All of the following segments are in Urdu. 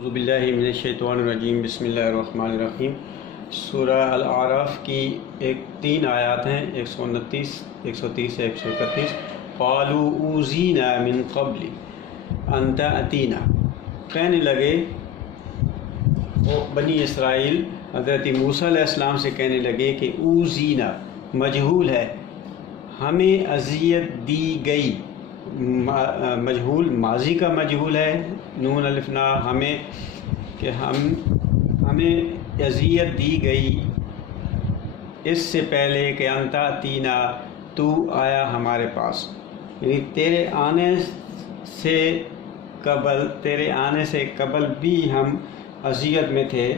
اعوذ باللہ من الشیطان الرجیم، بسم اللہ الرحمن الرحیم۔ سورہ الاعراف کی 3 آیات ہیں، 129، 130 سے 131۔ قالوا اوذینا من قبل ان تأتینا، کہنے لگے وہ بنی اسرائیل حضرت موسیٰ علیہ السلام سے کہنے لگے کہ اوذینا مجہول ہے، ہمیں اذیت دی گئی۔ مجہول ماضی کا مجہول ہے، نون الف نا، ہمیں کہ ہمیں اذیت دی گئی اس سے پہلے کہ انتا تینا، تو آیا ہمارے پاس، یعنی تیرے آنے سے قبل بھی ہم اذیت میں تھے۔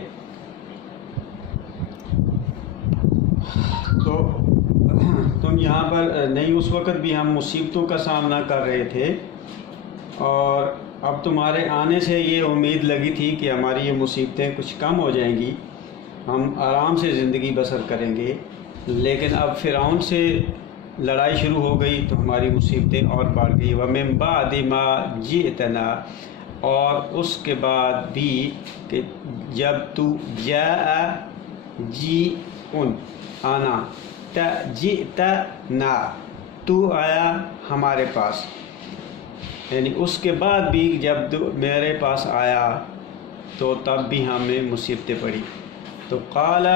تو تم یہاں پر نہیں، اس وقت بھی ہم مصیبتوں کا سامنا کر رہے تھے، اور اب تمہارے آنے سے یہ امید لگی تھی کہ ہماری یہ مصیبتیں کچھ کم ہو جائیں گی، ہم آرام سے زندگی بسر کریں گے، لیکن اب فرعون سے لڑائی شروع ہو گئی تو ہماری مصیبتیں اور بڑھ گئی۔ وَمِن بَعْدِ مَا جِئْتَنَا، اور اس کے بعد بھی کہ جب تو جِئْن آنا، جِئْتَنَا تو آیا ہمارے پاس، یعنی اس کے بعد بھی جب تو میرے پاس آیا تو تب بھی ہمیں مصیبتیں پڑی۔ تو قال،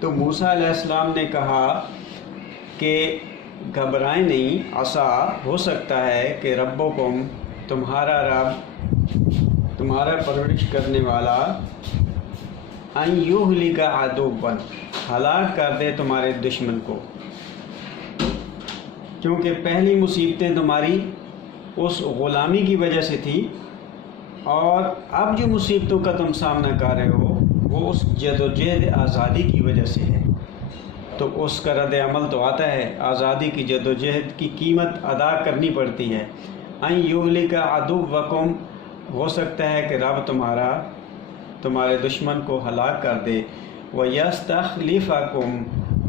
تو موسیٰ علیہ السلام نے کہا کہ گھبرائیں نہیں، عسیٰ ہو سکتا ہے کہ ربکم، تمہارا رب، تمہارا پرورش کرنے والا، ان یہلک عدوا، ہلاک کر دے تمہارے دشمن کو، کیونکہ پہلی مصیبتیں تمہاری اس غلامی کی وجہ سے تھی، اور اب جو مصیبتوں کا تم سامنا کر رہے ہو وہ اس جد و جہد آزادی کی وجہ سے ہے۔ تو اس کا رد عمل تو آتا ہے، آزادی کی جد و جہد کی قیمت ادا کرنی پڑتی ہے۔ ان یہلک عدوکم، ہو سکتا ہے کہ رب تمہارے دشمن کو ہلاک کر دے، وَيَسْتَخْلِفَكُمْ،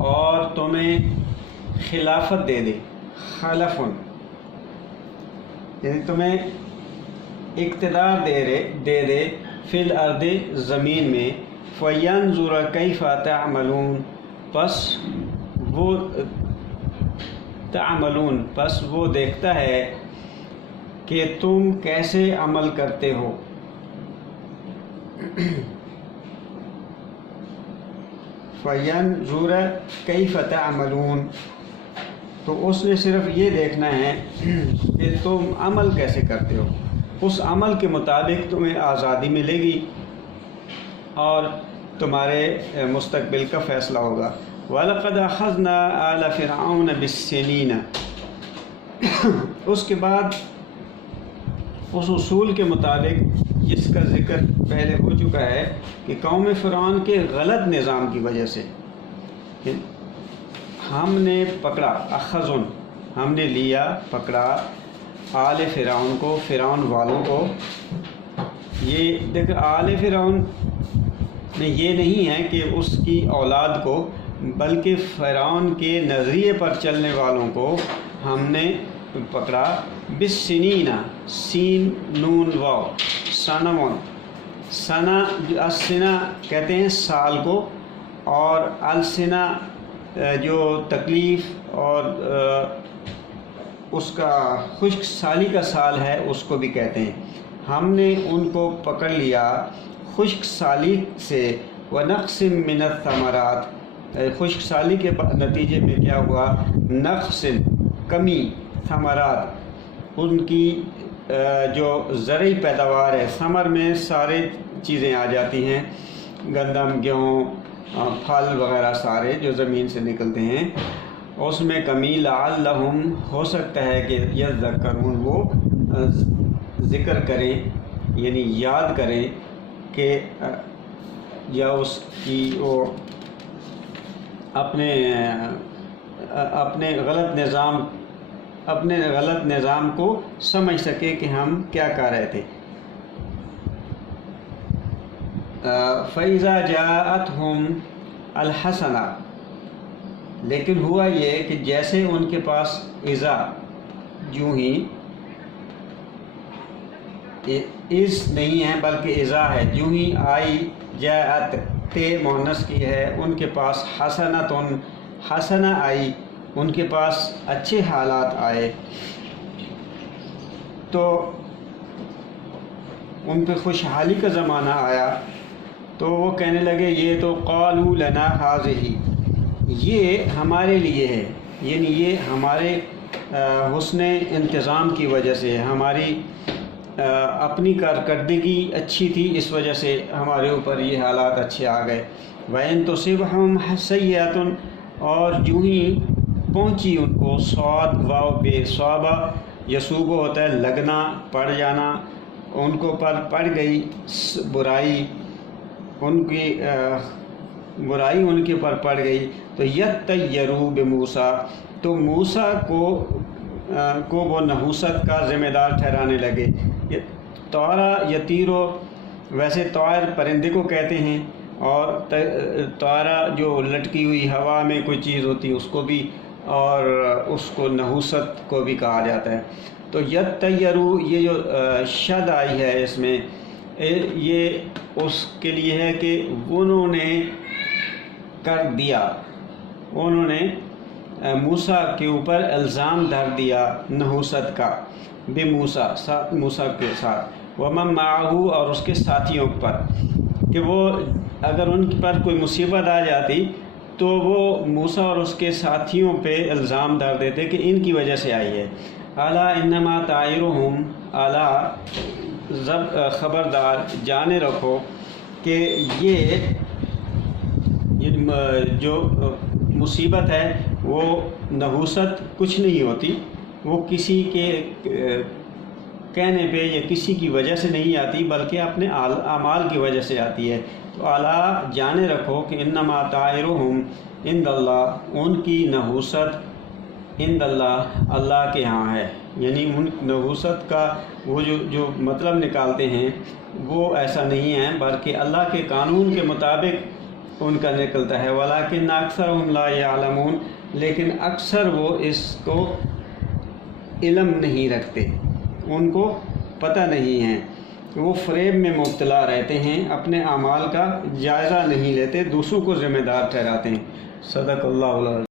اور تمہیں خلافت دے دے، خلفن یعنی تمہیں اقتدار دے دے، فی الارض، زمین میں، فَيَنْظُرَ كَيْفَ تَعْمَلُونَ، پس وہ دیکھتا ہے کہ تم کیسے عمل کرتے ہو۔ فَيَنْظُرَ كَيْفَ تَعْمَلُونَ، تو اس نے صرف یہ دیکھنا ہے کہ تم عمل کیسے کرتے ہو، اس عمل کے مطابق تمہیں آزادی ملے گی اور تمہارے مستقبل کا فیصلہ ہوگا۔ وَلَقَدْ أَخَذْنَا آلَ فِرْعَوْنَ بِالسِّنِينَ، اس کے بعد اس اصول کے مطابق جس کا ذکر پہلے ہو چکا ہے کہ قوم فرعون کے غلط نظام کی وجہ سے ہم نے پکڑا، اخذن ہم نے لیا، پکڑا، آل فرعون کو، فرعون والوں کو۔ یہ دیکھ، آل فرعون میں یہ نہیں ہے کہ اس کی اولاد کو، بلکہ فرعون کے نظریے پر چلنے والوں کو ہم نے پکڑا۔ بالسنین، سین نون واو، سنون، سنا، السنا کہتے ہیں سال کو، اور السنا جو تکلیف اور اس کا خشک سالی کا سال ہے اس کو بھی کہتے ہیں۔ ہم نے ان کو پکڑ لیا خشک سالی سے، ونقص من الثمرات، خشک سالی کے نتیجے میں کیا ہوا، نقص، کمی، ثمرات، ان کی جو زرعی پیداوار ہے، ثمر میں سارے چیزیں آ جاتی ہیں، گندم، گیہوں، پھل وغیرہ سارے جو زمین سے نکلتے ہیں، اس میں کمی، لعلہم، ہو سکتا ہے کہ یذکرون، وہ ذکر کریں یعنی یاد کریں کہ یا اس کی وہ اپنے غلط نظام کو سمجھ سکے کہ ہم کیا کر رہے تھے۔ فَإِذَا جَاءَتْهُمْ الْحَسَنَةُ، لیکن ہوا یہ کہ جیسے ان کے پاس اذا، جو ہی از نہیں ہے بلکہ اذا ہے، جو ہی آئی جاءت تے مؤنث کی ہے، ان کے پاس حسنتن حسنہ آئی، ان کے پاس اچھے حالات آئے تو ان پہ خوشحالی کا زمانہ آیا تو وہ کہنے لگے یہ تو قالوا لنا ہذہ، یہ ہمارے لیے ہے، یعنی یہ ہمارے حسن انتظام کی وجہ سے، ہماری اپنی کارکردگی اچھی تھی، اس وجہ سے ہمارے اوپر یہ حالات اچھے آ گئے۔ وَإِن تُصِبْهُمْ سَیِّئَةٌ، اور جو ہی پہنچی ان کو، صاد واو بے صابہ یسوب ہوتا ہے لگنا، پڑ جانا، ان کو پر پڑ گئی برائی، ان کی برائی ان کے پر پڑ گئی تو یطیروا بموسیٰ، تو موسیٰ کو وہ نحوست کا ذمہ دار ٹھہرانے لگے۔ طارا یطیرو، ویسے طائر پرندے کو کہتے ہیں، اور طارا جو لٹکی ہوئی ہوا میں کوئی چیز ہوتی ہے اس کو بھی، اور اس کو نحوست کو بھی کہا جاتا ہے۔ تو یطیروا، یہ جو شد آئی ہے اس میں، یہ اس کے لیے ہے کہ انہوں نے کر دیا، انہوں نے موسیٰ کے اوپر الزام دھر دیا نحوست کا، بے موسیٰ کے ساتھ، ومن معہ، اور اس کے ساتھیوں پر، کہ وہ اگر ان پر کوئی مصیبت آ جاتی تو وہ موسیٰ اور اس کے ساتھیوں پہ الزام دھر دیتے کہ ان کی وجہ سے آئی ہے۔ الا انما طائرہم، الا خبردار، جانے رکھو کہ یہ جو مصیبت ہے وہ نحوست کچھ نہیں ہوتی، وہ کسی کے کہنے پہ یا کسی کی وجہ سے نہیں آتی بلکہ اپنے اعمال کی وجہ سے آتی ہے۔ تو الا جانے رکھو کہ انما طائرہم عند اللہ، ان کی نحوست عند اللہ، اللہ کے ہاں ہے، یعنی ان نحوست کا وہ جو مطلب نکالتے ہیں وہ ایسا نہیں ہے بلکہ اللہ کے قانون کے مطابق ان کا نکلتا ہے۔ ولیکن اکثرهم لا یعلمون، لیکن اکثر وہ اس کو علم نہیں رکھتے، ان کو پتہ نہیں ہے، وہ فریب میں مبتلا رہتے ہیں، اپنے اعمال کا جائزہ نہیں لیتے، دوسروں کو ذمہ دار ٹھہراتے ہیں۔ صدق اللہ العظیم۔